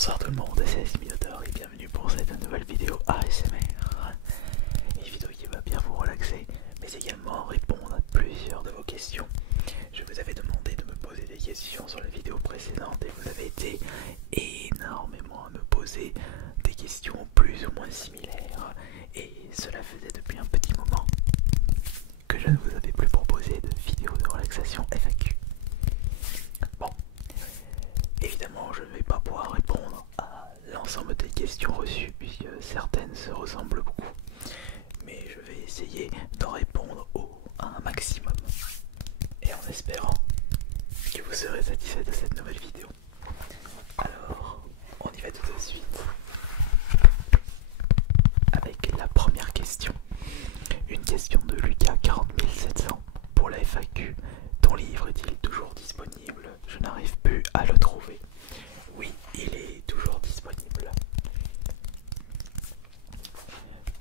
Bonsoir tout le monde, c'est Simulator et bienvenue pour cette nouvelle vidéo ASMR. Une vidéo qui va bien vous relaxer, mais également répondre à plusieurs de vos questions. Je vous avais demandé de me poser des questions sur la vidéo précédente et vous avez été énormément à me poser des questions plus ou moins similaires. Et cela faisait depuis un petit moment que je ne vous avais plus proposé de vidéo de relaxation FAQ. Bon, évidemment je ne vais pas pouvoir répondre à l'ensemble des questions reçues puisque certaines se ressemblent beaucoup, mais je vais essayer d'en répondre à un maximum et en espérant que vous serez satisfait de cette nouvelle vidéo. Alors, on y va tout de suite avec la première question. Une question de Lucas 40700 pour la FAQ. Ton livre est-il toujours disponible? Je n'arrive plus à le trouver. Oui, il est toujours disponible.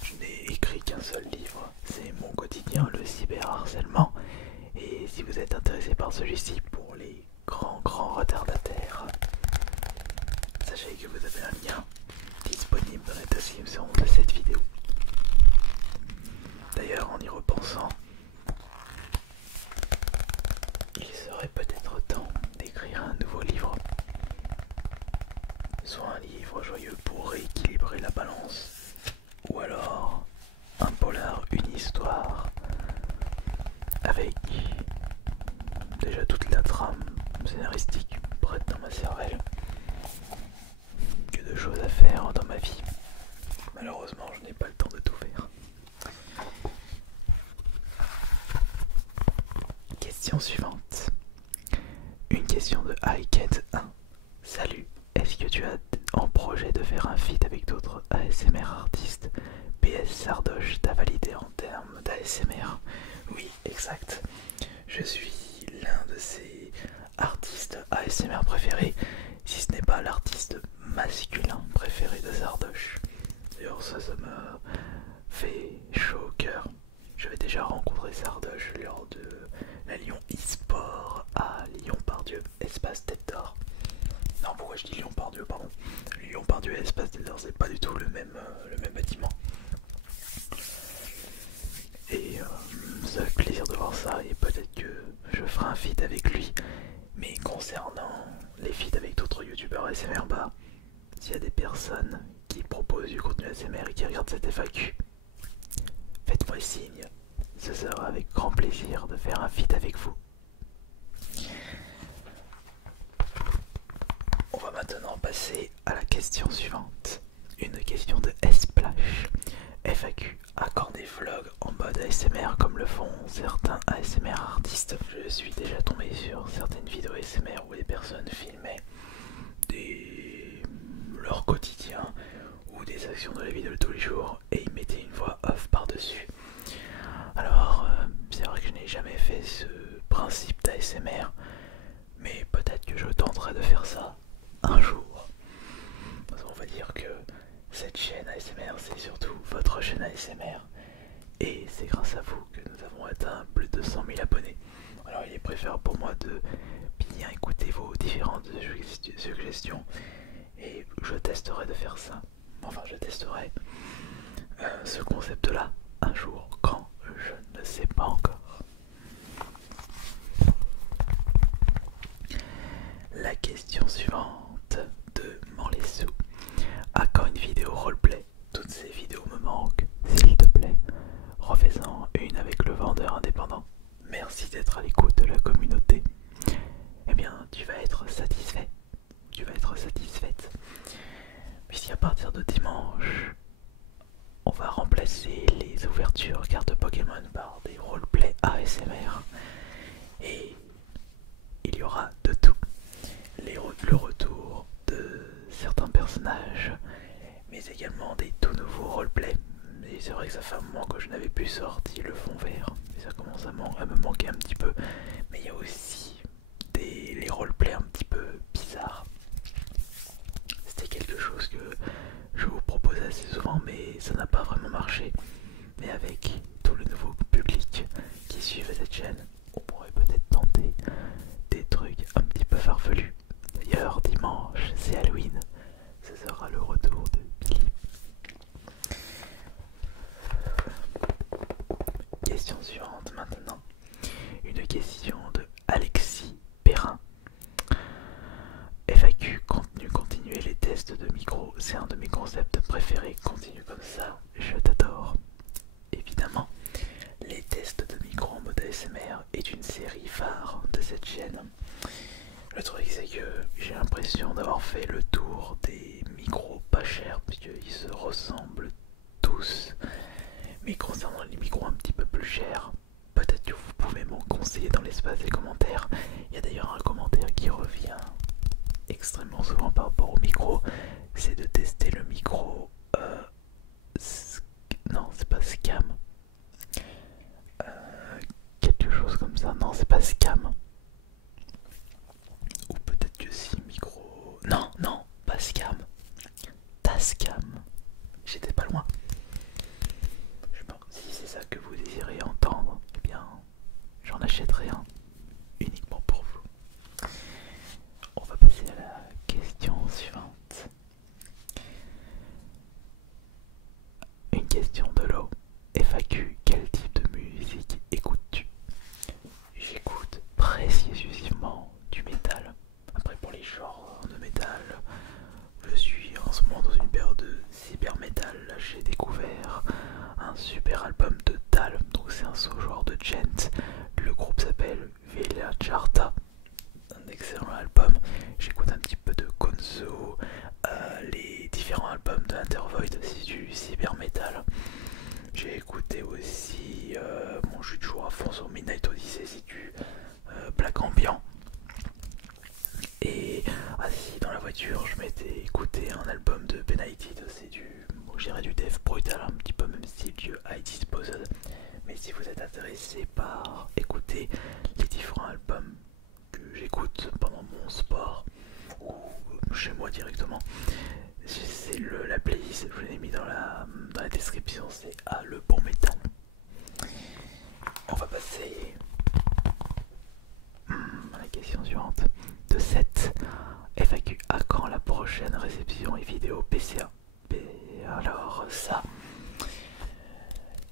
Je n'ai écrit qu'un seul livre, c'est mon quotidien, le cyberharcèlement. Et si vous êtes intéressé par celui-ci pour les grands retardataires, sachez que vous avez un lien disponible dans la description de cette vidéo. D'ailleurs, en y repensant, il serait peut-être temps d'écrire un nouveau livre. Soit un livre joyeux pour rééquilibrer la balance, ou alors un polar, une histoire, avec déjà toute la trame scénaristique prête dans ma cervelle. Que de choses à faire dans ma vie. Malheureusement, je n'ai pas le temps de tout faire. Question suivante. Une question de iCat1. Salut, est-ce que tu as en projet de faire un feat avec d'autres ASMR artistes? PS Sardoche t'a validé en termes d'ASMR? Oui, exact. Je suis l'un de ces artistes ASMR préférés, si ce n'est pas l'artiste masculin préféré de Sardoche. D'ailleurs ça me fait chaud au cœur. J'avais déjà rencontré Sardoche lors de la Lyon e-sport à Lyon-Pardieu, espace Tête d'Or. Non, pourquoi je dis Lyon-Pardieu, pardon. Lyon-Pardieu et espace Tête d'Or, c'est pas du tout le même bâtiment. Et ça fait plaisir de voir ça et peut-être que je ferai un feat avec lui. Mais concernant les feats avec d'autres youtubeurs ASMR, bah, s'il y a des personnes qui proposent du contenu ASMR et qui regardent cette FAQ, faites-moi signe, ce sera avec grand plaisir de faire un feat avec vous. On va maintenant passer à la question suivante. Une question de Splash. FAQ. À quand des vlogs en mode ASMR comme le font certains ASMR artistes? Je suis déjà tombé sur certaines vidéos ASMR où les personnes filmaient leur quotidien ou des actions de la vie de tous les jours et ils mettaient une voix off par-dessus. Alors, c'est vrai que je n'ai jamais fait ce principe d'ASMR, mais peut-être que je tenterai de faire ça un jour. On va dire que cette chaîne ASMR, c'est surtout votre chaîne ASMR. Et c'est grâce à vous que nous avons atteint plus de 100 000 abonnés. Alors il est préférable pour moi de bien écouter vos différentes suggestions. Et je testerai de faire ça. Enfin, je testerai ce concept-là un jour, quand je ne sais pas encore. La question suivante de Manlessou. À quand une vidéo roleplay? Toutes ces vidéos me manquent, s'il te plaît. Refais-en une avec le vendeur indépendant. Merci d'être à l'écoute de la communauté. Eh bien, tu vas être satisfait. Tu vas être satisfaite. Puisqu'à partir de dimanche, on va remplacer les ouvertures cartes Pokémon par des roleplay ASMR. Et il y aura de tout. Le retour de certains personnages, mais également des tout nouveaux roleplays. Et c'est vrai que ça fait un moment que je n'avais plus sorti le fond vert, et ça commence à me manquer un petit peu. Mais il y a aussi les roleplays un petit peu bizarres. C'était quelque chose que je vous proposais assez souvent, mais ça n'a pas vraiment marché. Mais avec tout le nouveau public qui suivait cette chaîne, on pourrait peut-être tenter des trucs un petit peu farfelus. D'ailleurs, dimanche, c'est Halloween. de Intervoid, c'est du cyber metal. J'ai écouté aussi, bon je suis toujours à fond sur Midnight Odyssey, c'est du black ambiant. Et assis dans la voiture, je m'étais écouté un album de Benighted, c'est du, bon, j'irais du death brutal, un petit peu même style du I Disposed. Mais si vous êtes intéressé par écouter les différents albums que j'écoute pendant mon sport ou chez moi directement, c'est la playlist, je vous l'ai mis dans la description, c'est le bon métal. On va passer à la question suivante. De 7, FAQ, à quand la prochaine réception et vidéo PCA? Alors ça,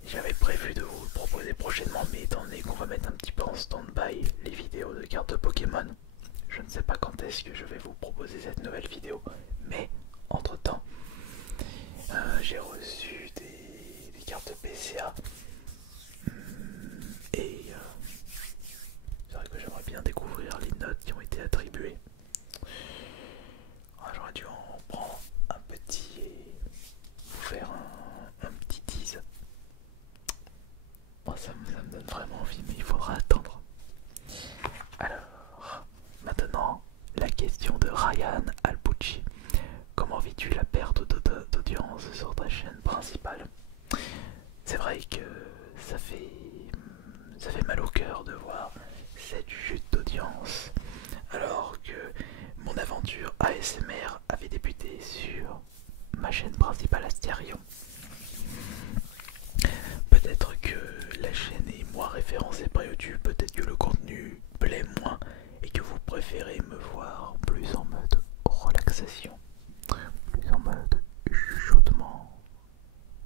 j'avais prévu de vous le proposer prochainement, mais étant donné qu'on va mettre un petit peu en stand-by les vidéos de cartes Pokémon, je ne sais pas quand est-ce que je vais vous proposer cette nouvelle vidéo, mais entre temps j'ai reçu des cartes PCA et c'est vrai que j'aimerais bien découvrir les notes qui ont été attribuées. J'aurais dû en prendre un petit et vous faire un petit tease. Bon, ça me donne vraiment envie, mais il faudra attendre. Alors, maintenant, la question de Ryan Albucci. Comment vis-tu la perte d'audience sur ta chaîne principale? C'est vrai que ça fait mal au cœur de voir cette chute d'audience, alors que mon aventure ASMR avait débuté sur ma chaîne principale Astérion. Peut-être que la chaîne est moins référencée par YouTube, peut-être que le contenu plaît moins et que vous préférez me voir plus en mode relaxation, plus en mode chuchotement,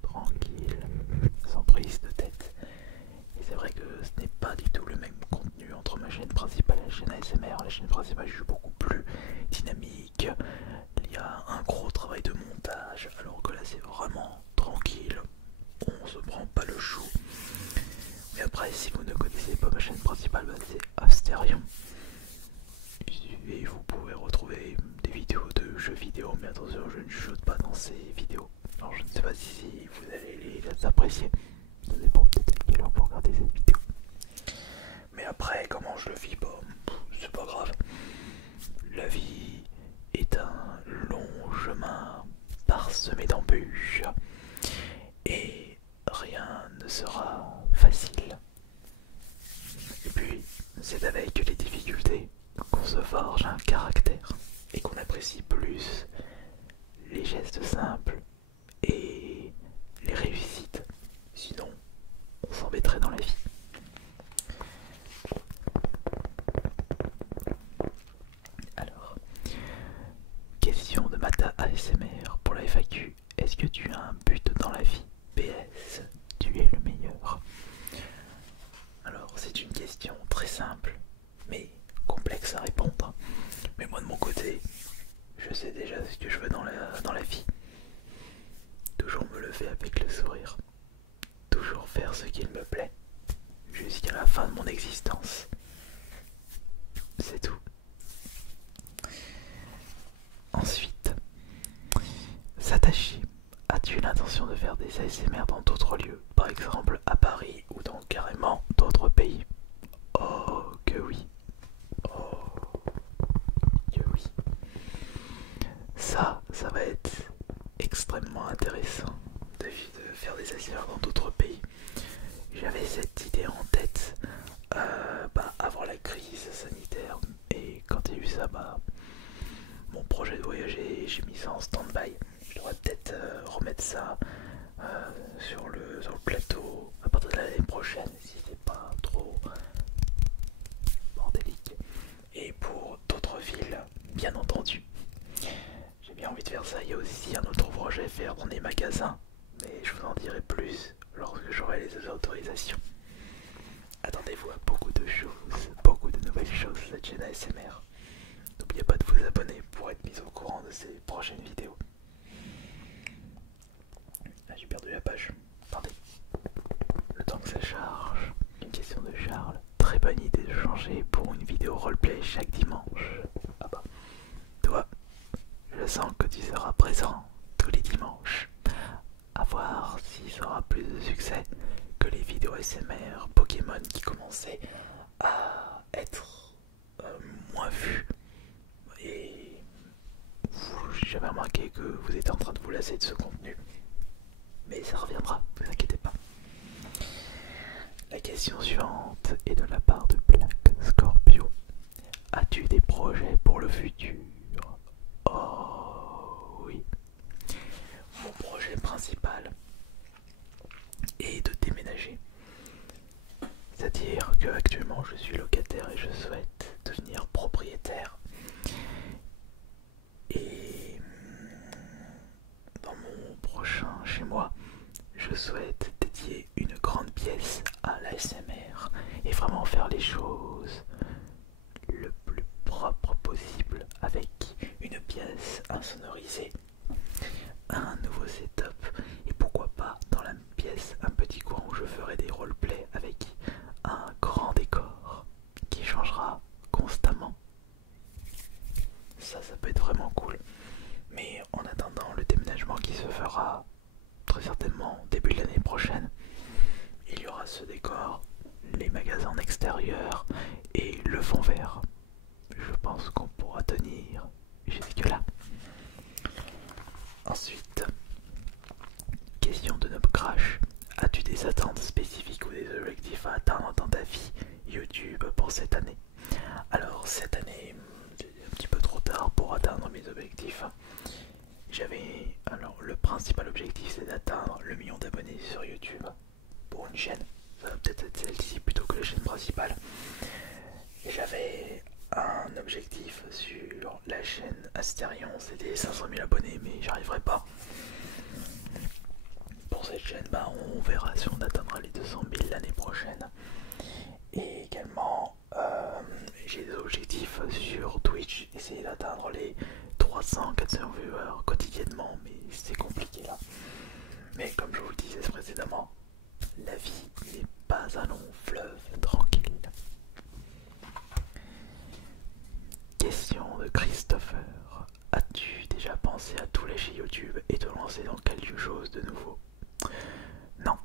tranquille, sans prise de tête. Et c'est vrai que ce n'est pas du tout le même contenu entre ma chaîne principale et la chaîne ASMR. La chaîne principale, je suis beaucoup plus dynamique, il y a un gros travail de montage, alors que là c'est vraiment tranquille, on se prend pas le chou. Mais après, si vous ne connaissez pas ma chaîne principale, c'est Astérion. Et vous pouvez retrouver des vidéos de jeux vidéo, mais attention, je ne chuchote pas dans ces vidéos. Alors je ne sais pas si vous allez les apprécier, ça dépend peut-être à quelle heure vous regardez cette vidéo. Mais après, comment je le vis, bon, c'est pas grave. La vie est un long chemin parsemé d'embûches et rien ne sera facile. Et puis, c'est avec les difficultés qu'on se forge un caractère et qu'on apprécie plus les gestes simples et les réussites. Sinon, on s'embêterait dans la vie. Alors, question de Mata ASMR pour la FAQ. Est-ce que tu as un but dans la vie? PS, tu es le meilleur. Alors, c'est une question très simple, mais complexe à répondre. Mais moi de mon côté, je sais déjà ce que je veux dans la vie. Toujours me lever avec le sourire. Toujours faire ce qu'il me plaît. Jusqu'à la fin de mon existence. C'est tout. Ensuite, Satashi, as-tu l'intention de faire des ASMR dans d'autres lieux? Par exemple à Paris ou dans carrément d'autres pays? Oh que oui. Oh que oui. Ça va être extrêmement intéressant de faire des ASMR dans d'autres pays. J'avais cette idée en tête avant la crise sanitaire, et quand il y a eu ça, mon projet de voyager, j'ai mis ça en stand-by. Je devrais peut-être remettre ça sur le plateau à partir de l'année prochaine, si c'est pas trop bordélique. Et pour d'autres villes, bien entendu. J'ai bien envie de faire ça. Il y a aussi un autre projet à faire dans des magasins, mais je vous en dirai plus lorsque j'aurai les autorisations. Attendez-vous à beaucoup de choses, beaucoup de nouvelles choses sur cette chaîne ASMR. N'oubliez pas de vous abonner pour être mis au courant de ces prochaines vidéos. Ah, j'ai perdu la page. Attendez. Le temps que ça charge. Une question de Charles. Très bonne idée de changer pour une vidéo roleplay chaque dimanche. Ah bah. Toi, je sens que tu seras présent tous les dimanches. À voir si ça aura plus de succès que les vidéos SMR Pokémon qui commençaient à être moins vues. Et j'avais remarqué que vous êtes en train de vous lasser de ce contenu. Mais ça reviendra, ne vous inquiétez pas. La question suivante est de la part de Black Scorpio. As-tu des projets pour le futur? Oh oui. Mon projet principal est de déménager. C'est-à-dire que actuellement je suis locataire et je souhaite devenir propriétaire. Et dans mon prochain chez moi, je souhaite dédier une grande pièce à l'ASMR et vraiment faire les choses le plus propre possible avec une pièce insonorisée, un nouveau setup et pourquoi pas dans la pièce un petit coin où je ferai des roleplays avec un grand décor qui changera constamment. Ça peut être vraiment cool. Mais en attendant le déménagement qui se fera très certainement début de l'année prochaine, il y aura ce décor, les magasins en extérieur et le fond vert. Je pense qu'on pourra tenir jusque là. Ensuite, question de Nob Crash. As-tu des attentes spécifiques ou des objectifs à atteindre dans ta vie YouTube pour cette année? Alors cette année, c'est un petit peu trop tard pour atteindre mes objectifs. Alors le principal objectif c'est d'atteindre le million d'abonnés sur YouTube pour une chaîne. Ça va peut-être être celle-ci plutôt que la chaîne principale. J'avais un objectif sur la chaîne Astérion, c'était 500 000 abonnés, mais j'y arriverai pas. Pour cette chaîne, on verra si on atteindra les 200 000 l'année prochaine. Et également, j'ai des objectifs sur Twitch, essayer d'atteindre les 300-400 viewers quotidiennement, mais c'est compliqué là. Mais comme je vous le disais précédemment, la vie n'est pas un long fleuve tranquille. Question de Christopher. As-tu déjà pensé à tout lâcher YouTube et te lancer dans quelque chose de nouveau? Non,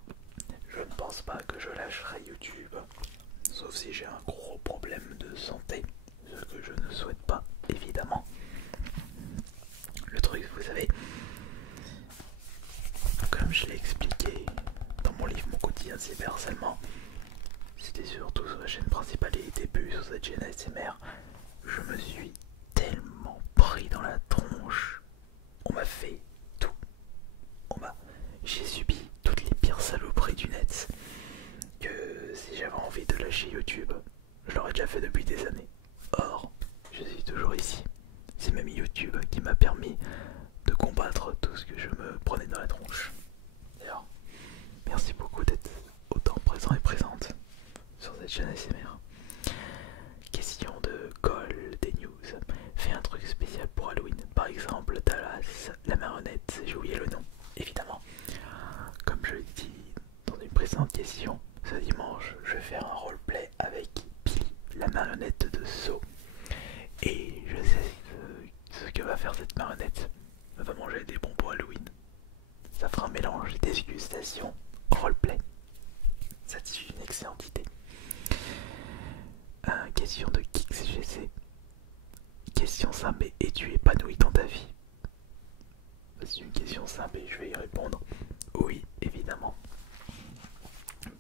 je ne pense pas que je lâcherai YouTube, sauf si j'ai un gros problème de santé, ce que je ne souhaite pas, évidemment. Le truc, vous savez, comme je l'ai expliqué dans mon livre Mon quotidien de cyberharcèlement, c'était surtout sur la chaîne principale et les débuts sur cette chaîne ASMR, je me suis tellement pris dans la tronche. On m'a fait tout. J'ai subi toutes les pires saloperies du net, que si j'avais envie de lâcher YouTube, je l'aurais déjà fait depuis des années. Or, je suis toujours ici. C'est même YouTube qui m'a permis de combattre tout ce que je me prenais dans la tronche. D'ailleurs, merci beaucoup d'être autant présent et présente sur cette chaîne ASMR. Question de Call des News. Fais un truc spécial pour Halloween. Par exemple, Dallas, la marionnette, j'ai oublié le nom, évidemment. Comme je l'ai dit dans une précédente question, ce dimanche, je vais faire un roleplay avec Billy, la marionnette de Saw. Et je sais ce que va faire cette marionnette. Elle va manger des bonbons Halloween. Ça fera un mélange dégustation roleplay. C'est une excellente idée. Question de KixGC. Question simple, mais es-tu épanoui dans ta vie? C'est une question simple et je vais y répondre. Oui, évidemment.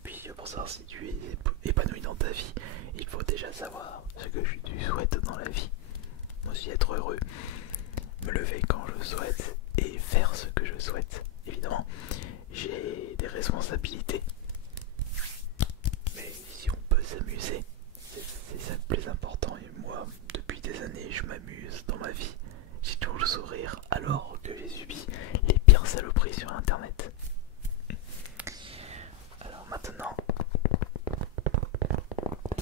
Puis pour savoir si tu es épanoui dans ta vie, il faut déjà savoir ce que tu souhaites dans la vie. Moi aussi être heureux, me lever quand je souhaite et faire ce que je souhaite. Évidemment, j'ai des responsabilités. Mais si on peut s'amuser, c'est ça le plus important. Et moi, depuis des années, je m'amuse dans ma vie. J'ai toujours le sourire alors que j'ai subi les pires saloperies sur internet. Alors maintenant,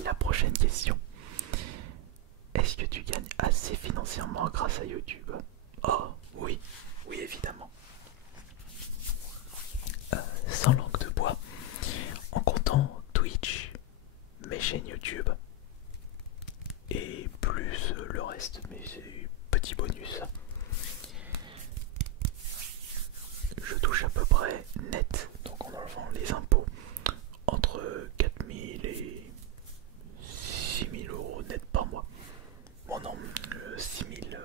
la prochaine question. Est-ce que tu gagnes assez financièrement grâce à YouTube? Oh oui, oui évidemment. Sans langue de bois, en comptant Twitch, mes chaînes YouTube et plus le reste, mais c'est petit bonus. touche à peu près net, donc en enlevant les impôts, entre 4000 et 6000 euros net par mois. Bon non, 6000,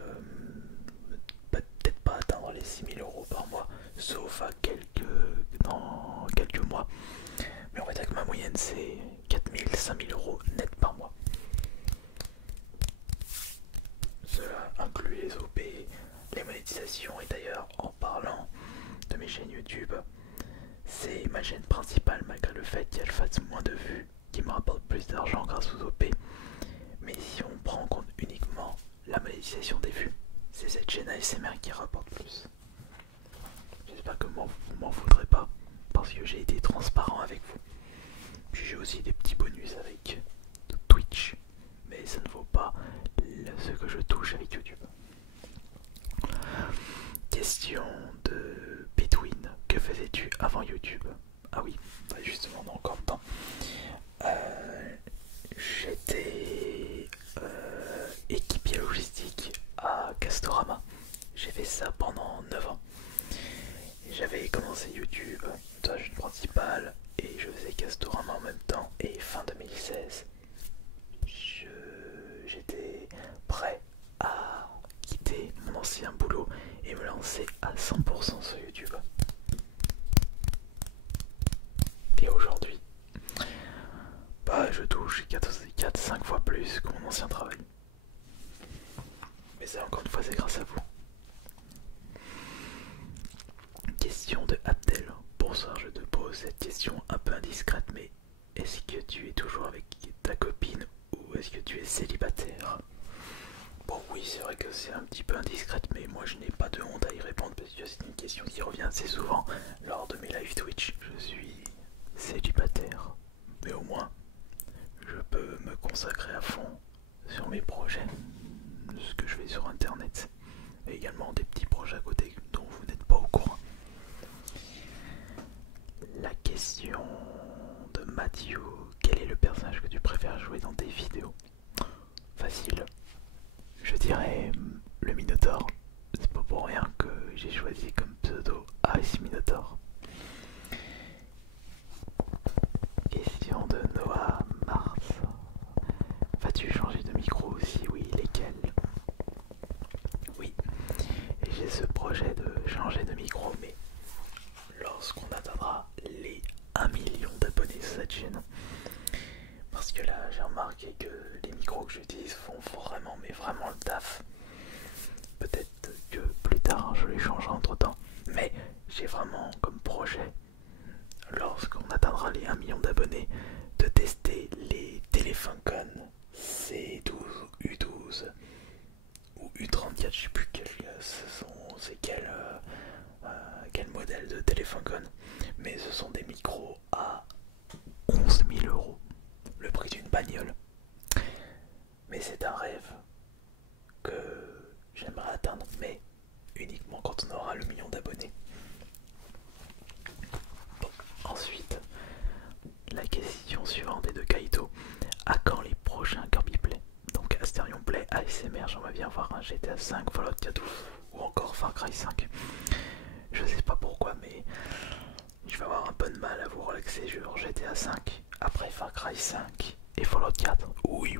peut-être pas atteindre les 6000 euros par mois, sauf dans quelques mois. Mais on va dire que ma moyenne c'est 4000, 5000 euros net par mois. Cela inclut les OP, les monétisations, et d'ailleurs en parlant de mes chaînes YouTube, c'est ma chaîne principale malgré le fait qu'elle fasse moins de vues, qui me rapporte plus d'argent grâce aux OP. Mais si on prend en compte uniquement la monétisation des vues, c'est cette chaîne ASMR qui rapporte plus. J'espère que vous m'en voudrez pas, parce que j'ai été transparent avec vous. Puis j'ai aussi des petits bonus avec Twitch, mais ça ne vaut pas ce que je touche avec YouTube. Question de Between, que faisais-tu avant YouTube? Ah oui, justement, on a encore le temps. J'étais équipier logistique à Castorama. J'ai fait ça pendant 9 ans. J'avais commencé YouTube, dans la chaîne principale, et je faisais Castorama en même temps. Et fin 2016, j'étais prêt à quitter mon ancien boulot et me lancer à 100% sur YouTube. Et aujourd'hui, je touche 4-5 fois plus que mon ancien travail. Mais ça, encore une fois, c'est grâce à vous. Question de Abdel. Bonsoir, je te pose cette question un peu indiscrète, mais est-ce que tu es toujours avec ta copine ou est-ce que tu es célibataire? Bon oui, c'est vrai que c'est un petit peu indiscrète, mais moi je n'ai pas de honte à y répondre parce que c'est une question qui revient assez souvent lors de mes live Twitch. Je suis célibataire, mais au moins je peux me consacrer à fond sur mes projets, ce que je fais sur internet, et également des petits projets à côté dont vous n'êtes pas au courant. La question de Mathieu, quel est le personnage que tu préfères jouer dans tes vidéos? Facile, je dirais le Minotaur. C'est pas pour rien que j'ai choisi comme pseudo Ice Minotaur. Question de Noah Mars. Vas-tu changer de micro? Si oui, lesquels? Oui, et j'ai ce projet de changer de micro, mais lorsqu'on atteindra les 1 million d'abonnés sur cette chaîne. Parce que là, j'ai remarqué que les micros que j'utilise font vraiment, mais vraiment le taf. Peut-être que plus tard, je les changerai entre temps. Mais j'ai vraiment comme projet, lorsqu'on atteindra les 1 million d'abonnés, de tester les Telefunken C12 ou U12 ou U34, je sais plus quel modèle de Telefunken, mais ce sont des micros à 11 000 euros, le prix d'une bagnole. Mais c'est un rêve que j'aimerais atteindre, mais uniquement quand on aura le million d'abonnés. Bon, ensuite, la question suivante est de Kaito. À quand les prochains Kirby Play? Donc Asterion Play, ASMR, j'aimerais bien voir un GTA 5, Fallout 4 ou encore Far Cry 5. Je sais pas pourquoi, mais je vais avoir un peu de mal à vous relaxer sur GTA 5 après Far Cry 5 et Fallout 4. Oui,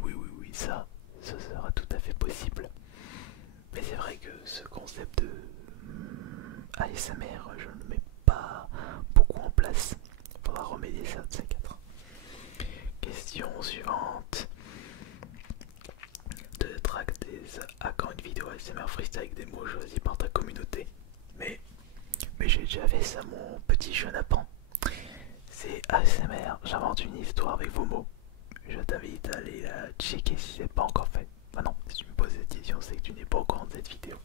ça sera tout à fait possible. Mais c'est vrai que ce concept de ASMR, je ne le mets pas beaucoup en place. Faudra remédier ça de ces 4. Question suivante. De Track des à quand une vidéo ASMR freestyle avec des mots choisis par ta communauté? Mais j'ai déjà fait ça, mon petit chenapan. C'est ASMR, j'invente une histoire avec vos mots. Je t'invite à aller la checker si c'est pas encore fait. Bah non, si tu me poses cette question, c'est que tu n'es pas au courant de cette vidéo.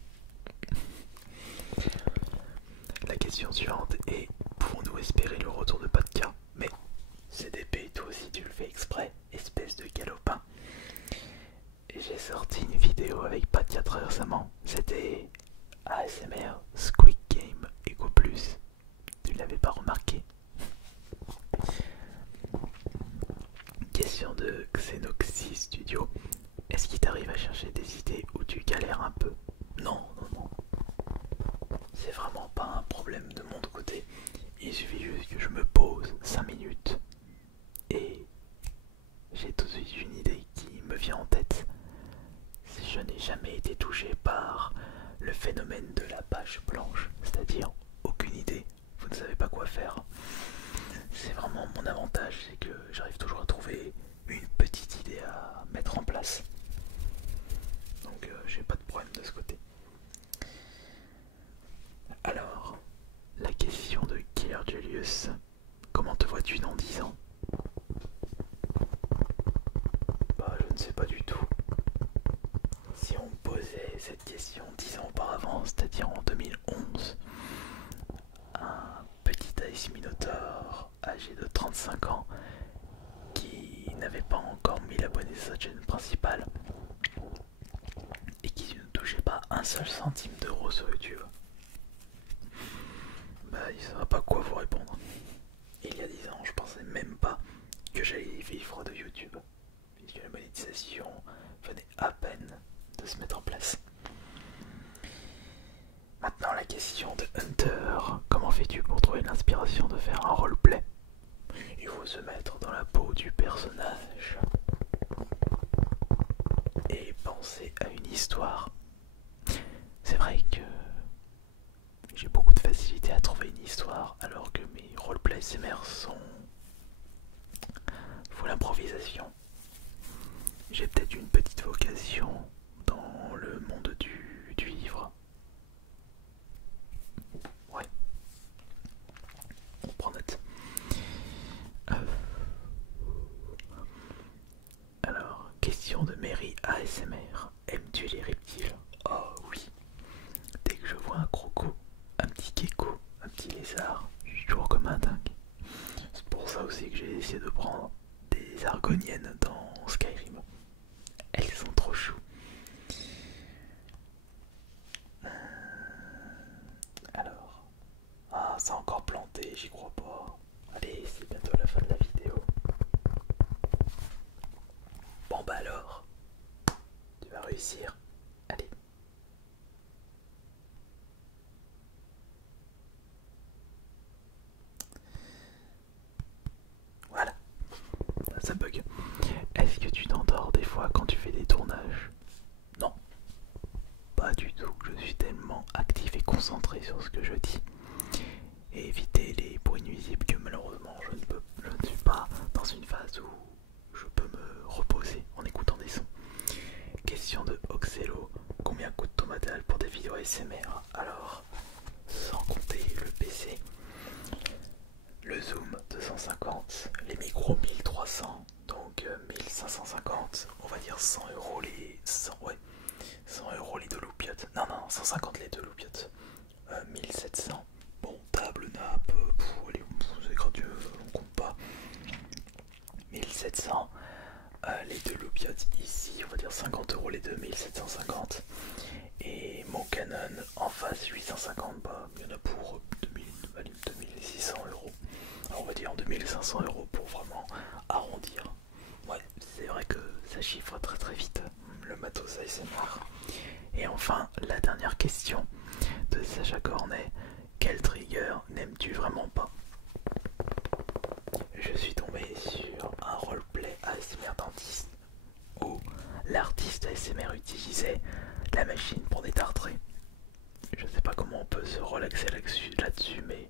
La question suivante est: pouvons-nous espérer le retour de Patka? Mais CDP, toi aussi tu le fais exprès, espèce de galopin. J'ai sorti une vidéo avec Patka très récemment. C'était ASMR Squid Game Eco Plus. Tu ne l'avais pas remarqué? Question de Xenoxy Studio. Est-ce qu'il t'arrive à chercher des idées où tu galères un peu? Non. c'est vraiment pas un problème de mon côté. Il suffit juste que je me pose 5 minutes et j'ai tout de suite une idée qui me vient en tête. Si je n'ai jamais été touché par le phénomène de la page blanche, c'est-à-dire aucune idée, vous ne savez pas quoi faire. C'est vraiment mon avantage, c'est que j'arrive toujours à trouver une petite idée à mettre en place. Donc j'ai pas de problème de ce côté. Alors, la question de Killer Julius, comment te vois-tu dans 10 ans? Bah je ne sais pas du tout. Si on me posait cette question 10 ans auparavant, c'est-à-dire en 2011, un petit Ice Minotaur âgé de 35 ans qui n'avait pas encore 1000 abonnés sur sa chaîne principale et qui ne touchait pas un seul centime d'euro sur YouTube, bah il ne saura pas quoi vous répondre. Il y a 10 ans, je pensais même pas que j'allais vivre de YouTube, puisque la monétisation venait à peine de se mettre en place. Maintenant la question de Hunter, comment fais-tu pour trouver l'inspiration de faire un roleplay? Il faut se mettre dans la peau du personnage et penser à une histoire. C'est vrai que j'ai beaucoup de facilité à trouver une histoire alors que mes roleplays SMR sont full improvisation. J'ai peut-être une petite vocation dans le monde du livre. Ouais. On prend note. Alors, question de Mary ASMR. Aimes-tu les reptiles? Oh oui. Dès que je vois un croco, un petit gecko, un petit lézard, je suis toujours comme un dingue. C'est pour ça aussi que j'ai essayé de prendre des argoniennes dans Skyrim. Elles sont trop choues. Alors, ah, ça a encore planté, j'y crois pas. Allez, c'est bientôt la fin de la vidéo. Bon bah alors, tu vas réussir. Allez. Voilà, ça bug. Est-ce que tu t'endors des fois quand tu fais des tournages? Non, pas du tout. Je suis tellement actif et concentré sur ce que je dis et éviter les bruits nuisibles que malheureusement je ne suis pas dans une phase où je peux me reposer en écoutant des sons. Question de Oxelo, combien coûte ton matériel pour des vidéos ASMR? Alors, sans compter le PC, le zoom 250, les micros 1300, donc 1550, on va dire 100 euros les 100, ouais, 100 euros les deux loupiottes. Non, 150 les deux loupiottes. 1700. Bon, table, nappe, c'est gratuit, on compte pas. 1700. Les deux loupiottes ici, on va dire 50 euros les deux, 1750. Et mon Canon en face 850, bah, il y en a pour 2600 euros. Alors on va dire 2500 euros pour vraiment arrondir. Ouais, c'est vrai que ça chiffre très très vite le matos ASMR. Et enfin, la dernière question de Sacha Cornet. Quel trigger n'aimes-tu vraiment pas? Je suis tombé sur un roleplay ASMR dentiste où l'artiste ASMR utilisait la machine pour détartrer. Je sais pas comment on peut se relaxer là-dessus, mais